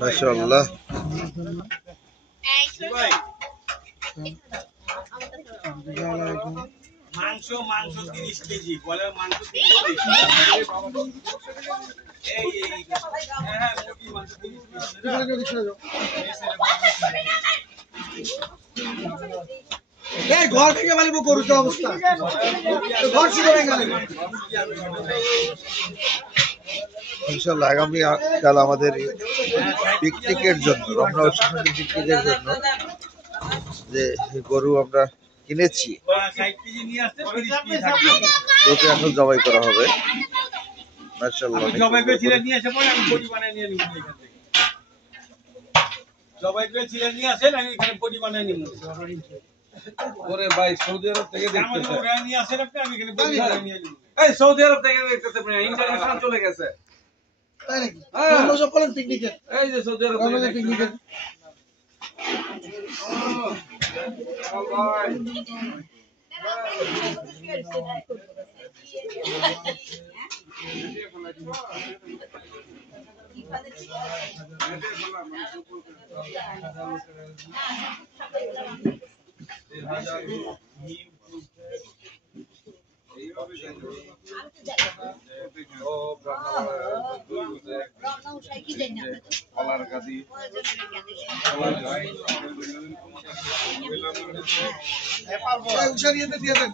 মাশাআল্লাহ। মাংস 30 কেজি, বলে মাংস 30 কেজি। হ্যাঁ মুরগি মাংস 30 কেজি। ঘর থেকে বানিব গরু তো অবস্থা ঘর ছিল ইনশাআল্লাহ আগামী কাল আমাদের পিকনিকের জন্য রমনা উৎসবের পিকনিকের জন্য যে গরু আমরা কিনেছি 60 কেজি নিয়ে আসতে 30 কেজি থাকবে। ওকে এখন জবাই করা হবে। মাশাআল্লাহ জবাই করে ছিলেন নিয়ে এসে পরে আমি বডি বানিয়ে নিয়ে নিব এখান থেকে। জবাই করে ছিলেন নিয়ে আসেন, আমি এখানে বডি বানিয়ে নিব। ওরে ভাই সৌদি আরব থেকে দেখতেছে। ওরা নিয়ে আসেন আপনি, আমি এখানে বডি বানিয়ে নিয়ে নিব। এই সৌদি আরব থেকে দেখতেছে, ইন্টারন্যাশনাল চলে গেছে। তাই নাকি হ্যাঁ। আমরা সব বলেন পিকনিকে এই যে সৌদি আরব থেকে পিকনিকে উষারিয়াতে দিয়ে দেন।